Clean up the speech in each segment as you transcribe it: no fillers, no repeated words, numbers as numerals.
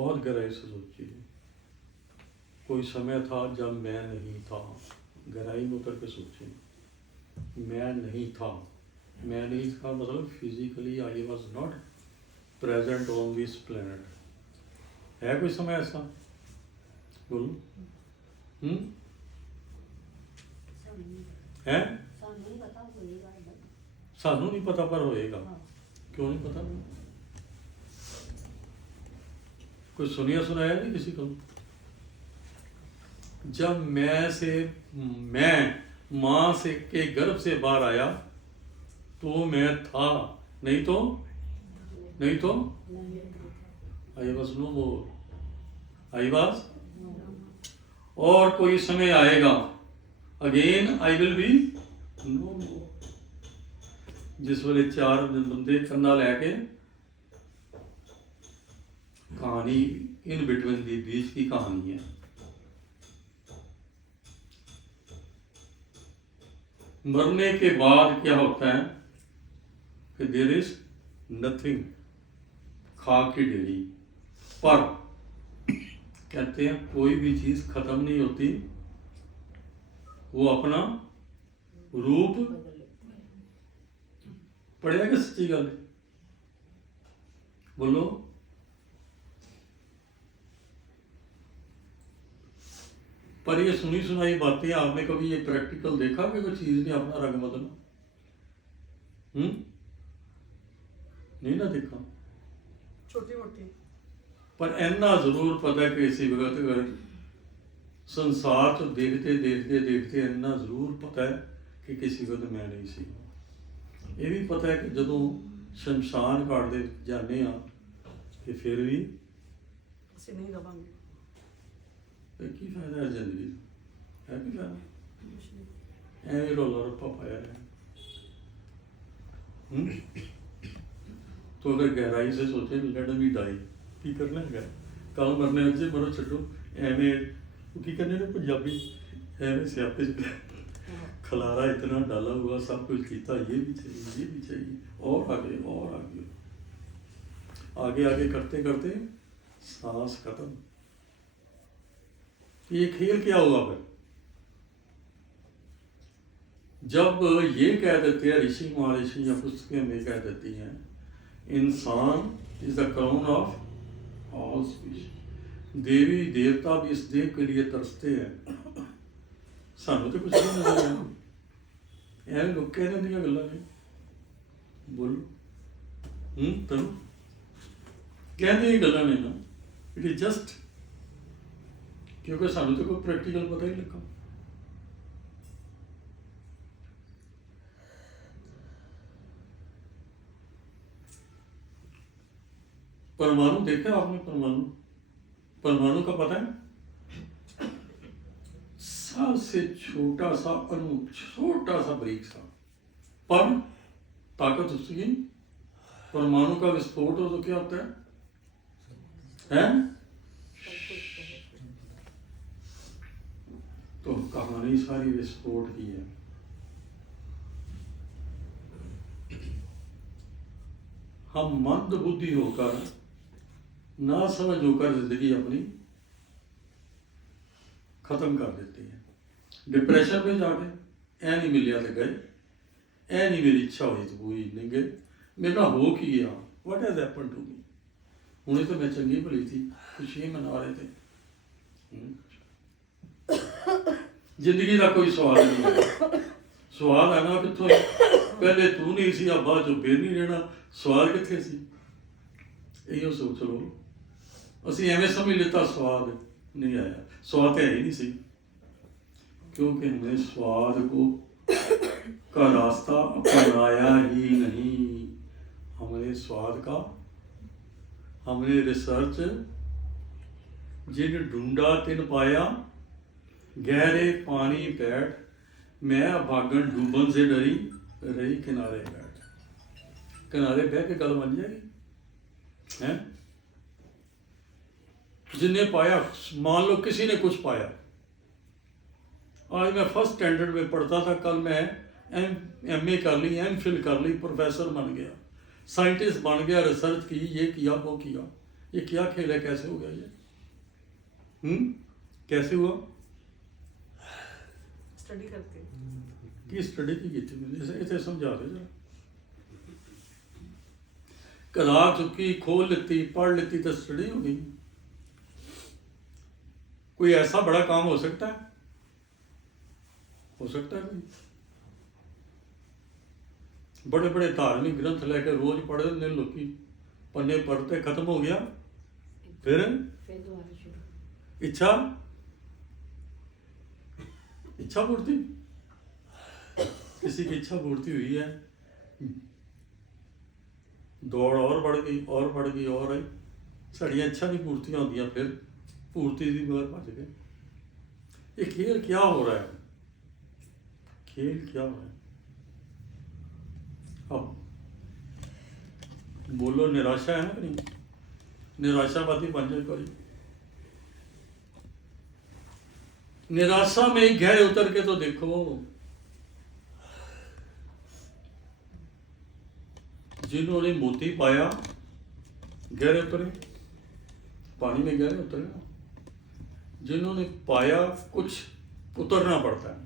बहुत गहराई से सोचिए। कोई समय था जब मैं नहीं था, गहराई में उतर के सोचिए। मैं नहीं था, मैं नहीं था मतलब physically I was not present on this planet. है कोई समय ऐसा? बोलो। है? सानू नहीं पता पर होएगा। क्यों नहीं पता? कोई सुनिया सुनाया नहीं किसी को? जब मैं माँ से के गर्भ से बाहर आया तो मैं था, नहीं तो I was no more, I was. और कोई समय आएगा, again I will be no more. जिस वेले चार बंदे कन्ना लैके, कहानी इन बिटवीन दी बीच की कहानी है। मरने के बाद क्या होता है कि देयर इज नथिंग, खाक की ढेरी। पर कहते हैं कोई भी चीज खत्म नहीं होती, वो अपना रूप पढ़िया कि सच्ची गल? बोलो। पर ये सुनी सुनाई बातें आपने कभी ये प्रैक्टिकल देखा कि कोई चीज ने अपना रंग बदला? नहीं ना देखा। छोटी मोटी पर इन्ना जरूर पता है कि इसी वक्त अगर संसार तो देखते देखते देखते इन्ना जरूर पता है कि किसी वक्त मैं नहीं सी। ये भी पता है कि जदों शमशान घाट दे जाने कि फिर भी ਅਸੀਂ नहीं रवांगे। की फायदा है जिंदगी है? की फायदा? ਐਵੇਂ ਰੌਲਾ ਰੱਪਾ पाया है। तो अगर गहराई से सोचे लेट मी डाई, की करना है? कल मरने लग जाए, मरो छड्डो। ਐਵੇਂ की कहने ने पंजाबी, ਐਵੇਂ स्यापे खलारा इतना डाला हुआ, सब कुछ किया, ये भी चाहिए ये भी चाहिए, और आगे और आगे आगे आगे करते करते सांस खत्म। ये खेल क्या हुआ फिर? जब ये कह देते हैं ऋषि महर्षि या पुस्तकें में कह देती हैं इंसान is the crown of all species. देवी देवता भी इस देव के लिए तरसते हैं। सानू तो कुछ नहीं नजर आया। ਐਵੇਂ ਲੋਕ ਕਹਿ ਦਿੰਦੀਆਂ ਗੱਲਾਂ ਨੇ। ਬੋਲੋ। ਤੁਹਾਨੂੰ ਕਹਿੰਦੇ ਇਹ ਗੱਲਾਂ ਨੇ ਨਾ, ਇਟ ਇਜ਼ ਜਸਟ ਕਿਉਂਕਿ ਸਾਨੂੰ ਤਾਂ ਕੋਈ ਪ੍ਰੈਕਟੀਕਲ ਪਤਾ ਹੀ ਲੱਗਾ। परमाणु देखा आपने? परमाणु का पता है? सबसे छोटा सा अणु, छोटा सा बारीक सा, पर ताकत उसकी। परमाणु का विस्फोट हो तो क्या होता है? तो कहानी सारी विस्फोट की है। हम मंद बुद्धि होकर, ना समझ होकर जिंदगी अपनी खत्म कर देते हैं। डिप्रेशन में जाके ऐ नहीं मिलिया तो गए, ऐ नहीं मेरी इच्छा हुई तो पूरी नहीं गए, मेरा हो की गया, what has happen to me. हुणे तो मैं चंगी भली थी, खुशी मना रहे थे। जिंदगी का कोई सवाल नहीं है। सवाल है ना कितों? पहले तू नहीं सी, अब बाद चो फिर नहीं रहना। सवाल कितने सी? इहो सोच लो। असी एवं समझ लेता स्वाद नहीं आया। स्वाद तो है ही नहीं सी, क्योंकि हमने स्वाद को का रास्ता अपनाया ही नहीं। हमने स्वाद का, हमने रिसर्च जिन ढूंढा तिन पाया, गहरे पानी बैठ, मैं भागन डूबन से डरी, रही किनारे बैठ। किनारे बह के गल बन जाएगी है। जिन्हें पाया, मान लो किसी ने कुछ पाया। आज मैं फर्स्ट स्टैंडर्ड में पढ़ता था, कल मैं MA कर ली, MPhil कर ली, प्रोफेसर बन गया, साइंटिस्ट बन गया, रिसर्च की, ये किया वो किया। ये क्या खेल है, कैसे हो गया ये? कैसे हुआ? स्टडी करते की स्टडी की थी इसे समझा दे जरा। किताब चुकी, खोल लेती, पढ़ लेती तो स्टडी हो गई। कोई ऐसा बड़ा काम हो सकता है? हो सकता है कोई? बड़े बड़े धार्मिक ग्रंथ लेकर रोज पढ़ रहे लोग, पन्ने पढ़ते खत्म हो गया, फिर दोबारा शुरू। इच्छा इच्छा पूर्ति, किसी की इच्छा पूर्ति हुई है, दौड़ और बढ़ गई और बढ़ गई और आई, साड़ियाँ इच्छा की पूर्तियाँ होंगी, फिर पूर्ति की मगर भज गए। ये खेल क्या हो रहा है? खेल क्या हो रहा है? अब बोलो, निराशा है ना कि नहीं? निराशावादी बन जाए कोई। निराशा में ही गहरे उतर के तो देखो, जिन्होंने मोती पाया गहरे उतरे, पानी में गहरे उतरे ना। जिन्होंने पाया कुछ उतरना पड़ता है।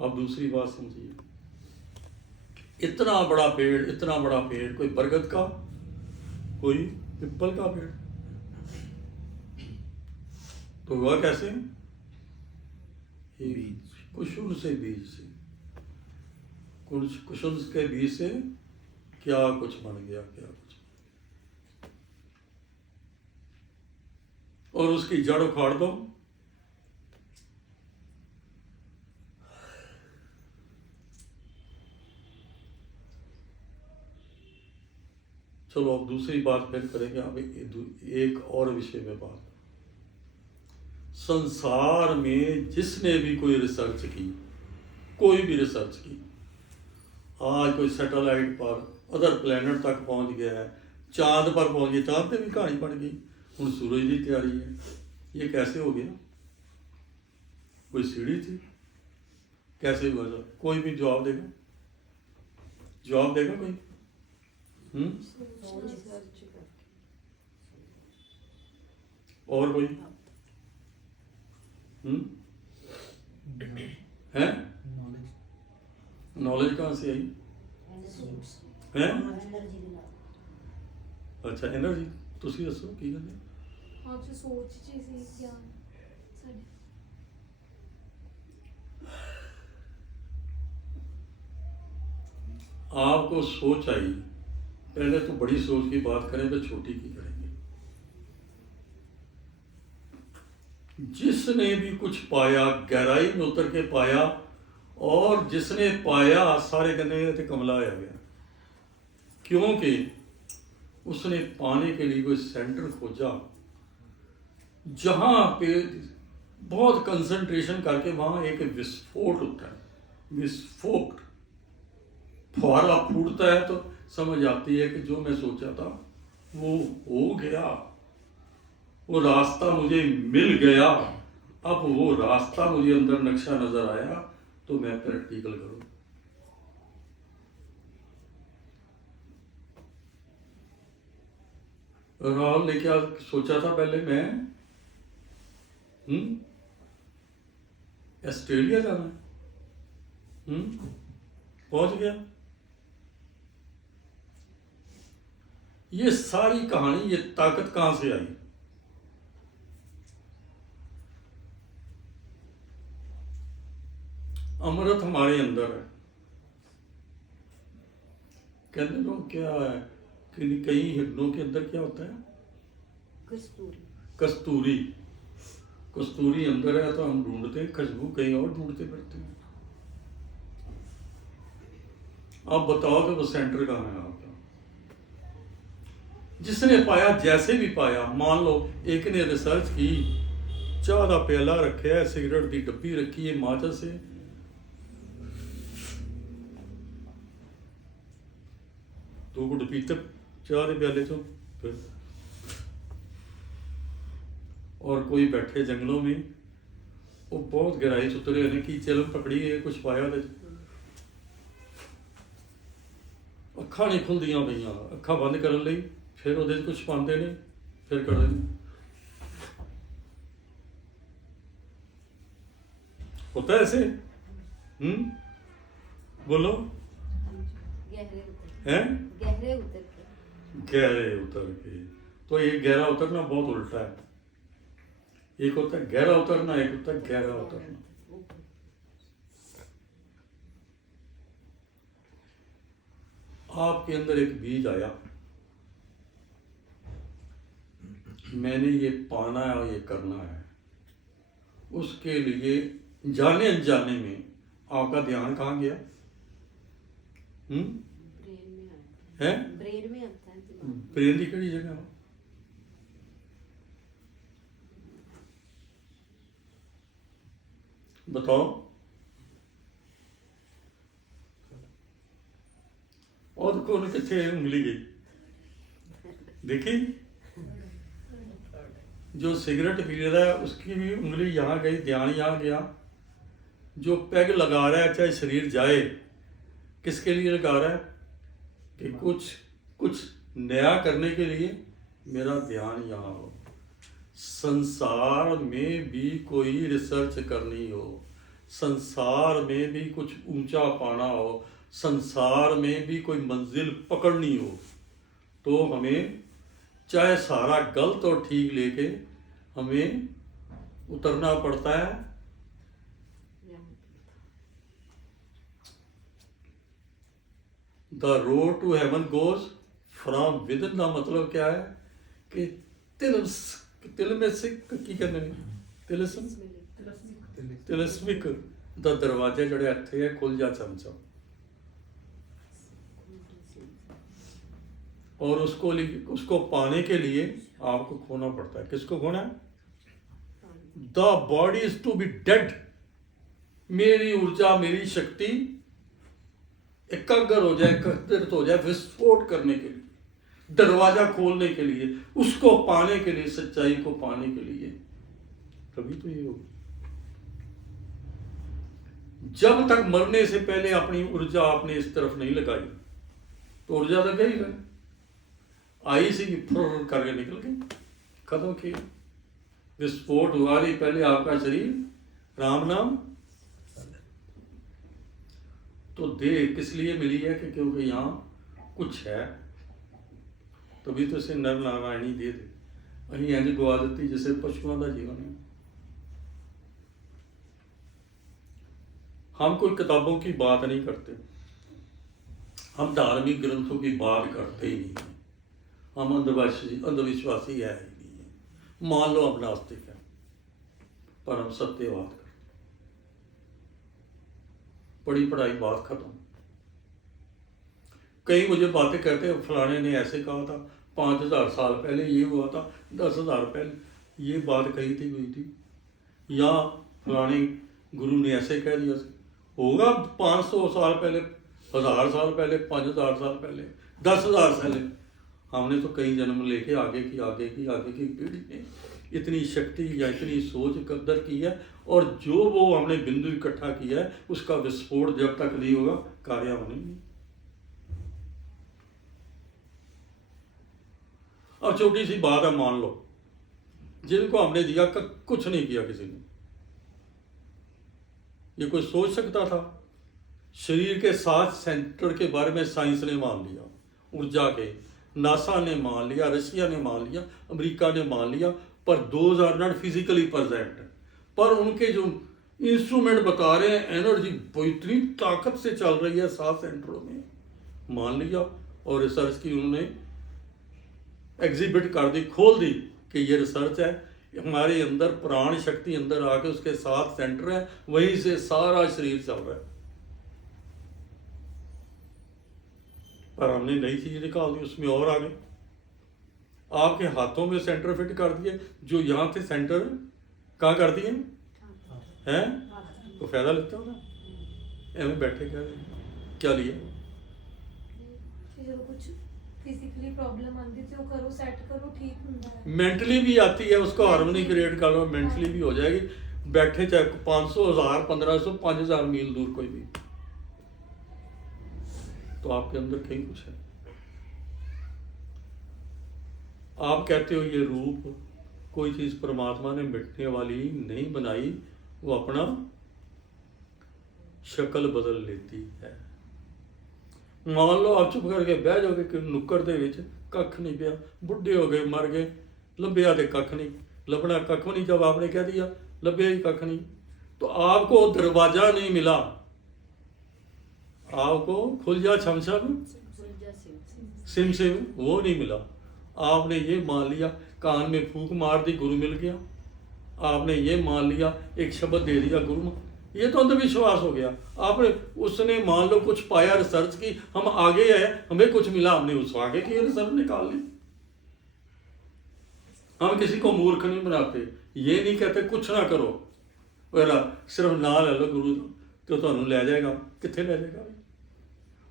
अब दूसरी बात समझिए, इतना बड़ा पेड़, कोई बरगद का, कोई पिपल का पेड़, तो हुआ कैसे? कुसुम से बीज से, कुसुम के बीज से क्या कुछ बन गया, क्या कुछ। और उसकी जड़ उखाड़ दो, चलो अब दूसरी बात फिर करेंगे। अब एक और विषय में बात। संसार में जिसने भी कोई रिसर्च की, कोई भी रिसर्च की, आज कोई सैटेलाइट पर अदर प्लैनेट तक पहुंच गया है, चांद पर पहुंच गया, चांद पे भी कहानी बन गई, हुण सूरज की तैयारी है। ये कैसे हो गया? कोई सीढ़ी थी? कैसे हुआ? कोई भी जवाब देगा? जवाब देगा कोई? और कोई है? नॉलेज कहाँ से आई है? अच्छा, एनर्जी। तुसी दसो की गल है? आपसे सोच चीज़ ज्ञान साढ़े आपको सोच आई, पहले तो बड़ी सोच की बात करें तो छोटी की करेंगे। जिसने भी कुछ पाया, गहराई में उतर के पाया, और जिसने पाया सारे कहने थे कमलाया गया, क्योंकि उसने पाने के लिए कोई सेंटर खोजा जहां पे बहुत कंसंट्रेशन करके वहां एक विस्फोट होता है। विस्फोट, फुहारा फूटता है तो समझ आती है कि जो मैं सोचा था वो हो गया, वो रास्ता मुझे मिल गया। अब वो रास्ता मुझे अंदर नक्शा नजर आया तो मैं प्रैक्टिकल करूं। राहुल ने क्या सोचा था पहले? मैं ऑस्ट्रेलिया जाना है, पहुंच गया। ये सारी कहानी, ये ताकत कहां से आई? अमृत हमारे अंदर है। कहते लोग क्या है कि कई हिरणों के अंदर क्या होता है? कस्तूरी। कस्तूरी। कस्तूरी अंदर है तो हम ढूंढते हैं, खुशबू कहीं और ढूंढते फिरते हैं। आप बताओ कि वो सेंटर कहाँ है आपका? जिसने पाया, जैसे भी पाया, मान लो एक ने रिसर्च की, चाह का प्याला रखा है, सिगरेट की डब्बी रखी है, माचिस है, दो घुट पीते चाह के प्याले चो, फिर और कोई बैठे जंगलों में, वो बहुत गहराई च उतरे ने की चल पकड़ी है, कुछ पाया अखा नहीं खुलदियां पईयां, अखा बंद करने लई फिर ਉਹਦੇ 'ਚ ਕੁਛ ਪਾਉਂਦੇ ਨੇ, ਫਿਰ ਕਰਦੇ ਨੇ। होता है ऐसे? बोलो। गहरे उतर हैं? गहरे उतर के गहरे उतर के। तो ये गहरा उतरना बहुत उल्टा है। एक होता है गहरा उतरना, एक होता है गहरा उतरना। आपके अंदर एक बीज आया, मैंने ये पाना है और ये करना है, उसके लिए जाने अनजाने में आपका ध्यान कहाँ गया? ब्रेन में आता है ब्रेन में आता है दिमाग। ब्रेन की कड़ी जगह बताओ। और कौन कितने उंगली गई देखी? जो सिगरेट पी रहा है उसकी भी उंगली यहाँ गई, ध्यान यहाँ गया। जो पैग लगा रहा है चाहे शरीर जाए, किसके लिए लगा रहा है? कि कुछ नया करने के लिए मेरा ध्यान यहाँ हो। संसार में भी कोई रिसर्च करनी हो, संसार में भी कुछ ऊंचा पाना हो, संसार में भी कोई मंजिल पकड़नी हो, तो हमें चाहे सारा गलत और ठीक लेके हमें उतरना पड़ता है। The road to heaven goes from within. का मतलब क्या है कि तिल में से की करने तिलस्मिक दा दरवाजे जड़े इत्थे है खुल जा चमचम। और उसको पाने के लिए आपको खोना पड़ता है। किसको खोना है? The body is to be dead. मेरी ऊर्जा, मेरी शक्ति एकाग्र हो जाए, एकत्रित हो जाए विस्फोट करने के लिए, दरवाजा खोलने के लिए, उसको पाने के लिए, सच्चाई को पाने के लिए। तभी तो ये होगा। जब तक मरने से पहले अपनी ऊर्जा आपने इस तरफ नहीं लगाई तो ऊर्जा तो गई रहे, आई सी फुर करके निकल गई, खत्म किया, विस्फोट हुआ नहीं। पहले आपका शरीर राम नाम। तो देह किस लिए मिली है कि क्योंकि यहाँ कुछ है, तभी तो इसे नर नारायणी दे दे। अहीं इंज गवा दी जैसे पशुओं का जीवन है। हम कोई किताबों की बात नहीं करते, हम धार्मिक ग्रंथों की बात करते ही नहीं हैं। हम अंधविश्वासी है ही नहीं है। मान लो हम नास्तिक हैं, पर हम सत्यवाद करते। पढ़ी पढ़ाई बात खत्म। कई मुझे बातें कहते हैं फलाने ने ऐसे कहा था, 5000 साल पहले ये हुआ था, 10,000 पहले ये बात कही थी हुई थी, या फलाने गुरु ने ऐसे कह दिया। होगा 500 साल पहले, 1000 साल पहले, 5000 साल पहले, 10,000 साल पहले। हमने तो कई जन्म लेके आगे की पीढ़ी ने इतनी शक्ति या इतनी सोच कदर की है, और जो वो हमने बिंदु इकट्ठा किया है उसका विस्फोट जब तक नहीं होगा कार्य होने नहीं। अब छोटी सी बात है, मान लो जिनको हमने दिया कुछ नहीं किया किसी ने, ये कोई सोच सकता था? शरीर के 7 सेंटर के बारे में साइंस ने मान लिया, ऊर्जा के, नासा ने मान लिया, रशिया ने मान लिया, अमेरिका ने मान लिया, पर those are not physically present. पर उनके जो इंस्ट्रूमेंट बता रहे हैं एनर्जी इतनी ताकत से चल रही है 7 सेंटरों में, मान लिया। और रिसर्च की उन्होंने एग्जिबिट कर दी, खोल दी कि ये रिसर्च है। हमारे अंदर प्राण शक्ति अंदर आके उसके 7 सेंटर है, वहीं से सारा शरीर चल रहा है। पर हमने नई चीज निकाल दी, उसमें और आगे आपके हाथों में सेंटर फिट कर दिए, जो यहाँ थे सेंटर कहाँ कर दिए हैं? तो फायदा लेते हो ना, एवं बैठे क्या लिए? ਜਦੋਂ ਕੁਝ ਫਿਜ਼ੀਕਲੀ ਪ੍ਰੋਬਲਮ ਆਉਂਦੀ ਤੇ ਉਹ ਕਰੋ, ਸੈੱਟ ਕਰੋ, ਠੀਕ ਹੁੰਦਾ ਹੈ। मेंटली भी आती है, उसको हार्मोनी क्रिएट कर लो, मेंटली भी हो जाएगी। बैठे चाहे 500, 1000, 1500, 5000 मील दूर कोई भी, तो आपके अंदर कहीं कुछ है। आप कहते हो ये रूप कोई चीज़ परमात्मा ने मिटने वाली नहीं बनाई, वो अपना शक्ल बदल लेती है। मान लो आप चुप करके बह जाओगे कि नुक्कड़ दे विच कख नहीं पिया, बुढ़े हो गए मर गए, लभ्या तो कख नहीं, लभना कख नहीं, जब आपने कह दिया लभ्या ही कख नहीं, तो आपको दरवाजा नहीं मिला, आपको खुल जा छम छम सुलझा सिम सिम सिम वो नहीं मिला। आपने ये मान लिया, कान में फूंक मार दी गुरु मिल गया, आपने ये मान लिया, एक शब्द दे दिया गुरु, ये तो अंधविश्वास हो गया। आपने उसने मान लो कुछ पाया, रिसर्च की, हम आगे आए, हमें कुछ मिला, हमने उस आगे की रिसर्च निकाल ली। हम किसी को मूर्ख नहीं बनाते, ये नहीं कहते कुछ ना करो, सिर्फ ना ले लो गुरु तो ਤੁਹਾਨੂੰ ਲੈ ਜਾਏਗਾ, ਕਿੱਥੇ ਲੈ ਜਾਏਗਾ?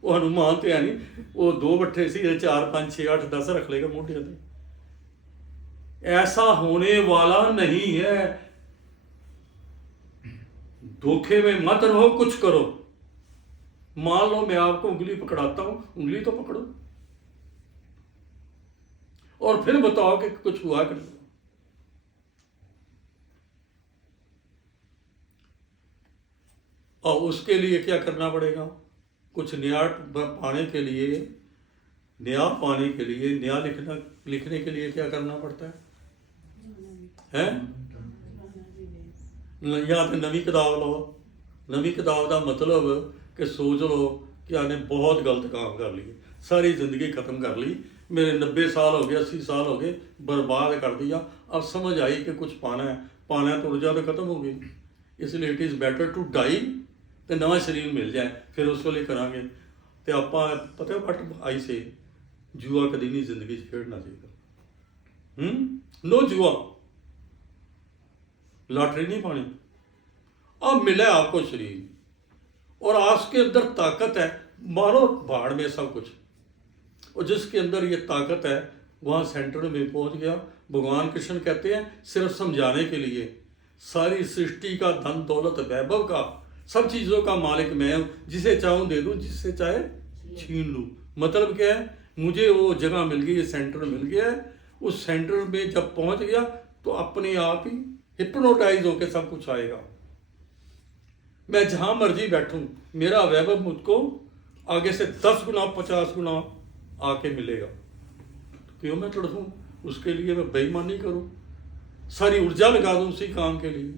ਉਹ ਹਨੂਮਾਨ ਤੇ ਹੈ ਨਹੀਂ, ਉਹ 2 ਬੱਠੇ ਸੀ, 4 5 6 8 10 रख लेगा मोटिया पे। ऐसा होने वाला नहीं है। धोखे में मत रहो, कुछ करो। मान लो मैं आपको उंगली पकड़ाता हूं, उंगली तो पकड़ो और फिर बताओ कि कुछ हुआ कि नहीं। और उसके लिए क्या करना पड़ेगा? कुछ नया पाने के लिए, नया पाने के लिए, नया लिखने के लिए क्या करना पड़ता है? या तो नवी किताब लो। नवी किताब का मतलब कि सोच लो कि आने बहुत गलत काम कर लिए, सारी जिंदगी खत्म कर ली, मेरे 90 साल हो गए, 80 साल हो गए, बर्बाद कर दिया। अब समझ आई कि कुछ पाना है तो ऊर्जा तो खत्म हो गई, इसलिए it is better to die, तो नवा शरीर मिल जाए, फिर उस वे करांगे। तो आप पता वट आई से जुआ कभी नहीं जिंदगी खेडना चाहिए। नो जुआ, लॉटरी नहीं पानी। अब मिला है आपको शरीर और आपके अंदर ताकत है, मारो भाड़ में सब कुछ, और जिसके अंदर ये ताकत है वहाँ सेंटर में पहुँच गया। भगवान कृष्ण कहते हैं सिर्फ समझाने के लिए, सारी सृष्टि का धन दौलत वैभव का, सब चीज़ों का मालिक मैं हूँ, जिसे चाहूँ दे दूँ, जिससे चाहे छीन लूँ। मतलब क्या है? मुझे वो जगह मिल गई, ये सेंटर मिल गया है। उस सेंटर में जब पहुँच गया तो अपने आप ही हिप्नोटाइज होकर सब कुछ आएगा। मैं जहाँ मर्जी बैठूँ, मेरा वैभव मुझको आगे से 10 गुना 50 गुना आके मिलेगा। तो क्यों मैं तड़फूँ? उसके लिए मैं बेईमानी करूँ, सारी ऊर्जा लगा दूँ उसी काम के लिए।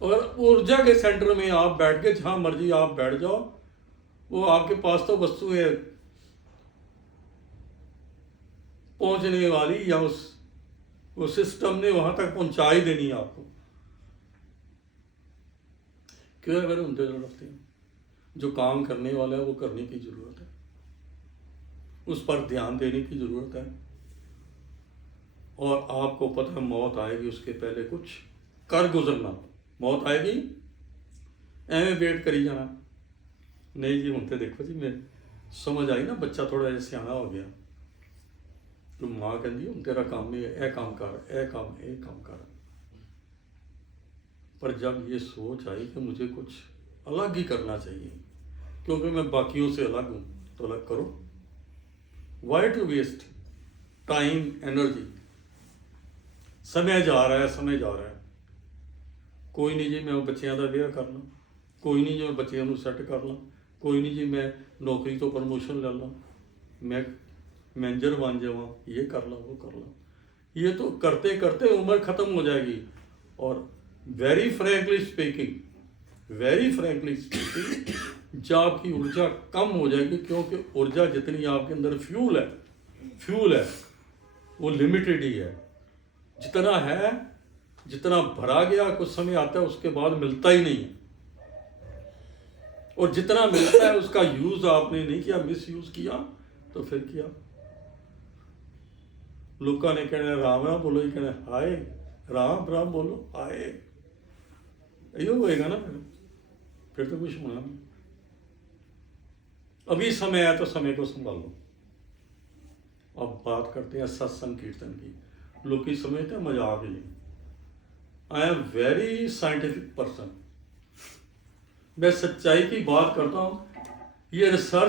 और ऊर्जा के सेंटर में आप बैठ के जहाँ मर्जी आप बैठ जाओ, वो आपके पास तो वस्तुएं पहुंचने वाली, या उस सिस्टम ने वहां तक पहुंचा ही देनी है आपको। क्यों? अगर उनसे लड़ते हैं, जो काम करने वाला है वो करने की जरूरत है, उस पर ध्यान देने की जरूरत है। और आपको पता है मौत आएगी, उसके पहले कुछ कर गुजरना। मौत आएगी, एवं वेट करी जाना नहीं जी। हूँ तो देखो जी, मैं समझ आई ना, बच्चा थोड़ा जिहा सियाना हो गया, तो माँ कहती हूँ तेरा काम है, ए काम कर, ए काम कर। पर जब ये सोच आई कि मुझे कुछ अलग ही करना चाहिए, क्योंकि मैं बाकियों से अलग हूँ, तो अलग करो। Why to waste time energy? समय जा रहा है, समय जा रहा है। कोई नहीं जी मैं बच्चों का विआह कर ला, कोई नहीं जी मैं बच्चों को सैट कर ला, कोई नहीं जी मैं नौकरी तो प्रमोशन ले ला, मैं मैनेजर बन जावा, ये कर ला, वो कर ला। ये तो करते करते उम्र ख़त्म हो जाएगी। और वेरी फ्रैंकली स्पीकिंग, जब आपकी ऊर्जा कम हो जाएगी, क्योंकि ऊर्जा जितनी आपके अंदर फ्यूल है वो लिमिटेड ही है। जितना है, जितना भरा गया, कुछ समय आता है उसके बाद मिलता ही नहीं है। और जितना मिलता है उसका यूज आपने नहीं किया, मिस यूज किया, तो फिर किया। लोगों ने कहना राम राम बोलो, ही कहना हाय, राम राम बोलो हाय, यो होएगा ना। फिर तो कुछ होना नहीं। अभी समय है तो समय को संभालो। अब बात करते हैं सत्संग कीर्तन की। लोग समझते हैं मजाक ही। I am very scientific person, मैं सच्चाई की बात करता हूँ। ये रिसर्च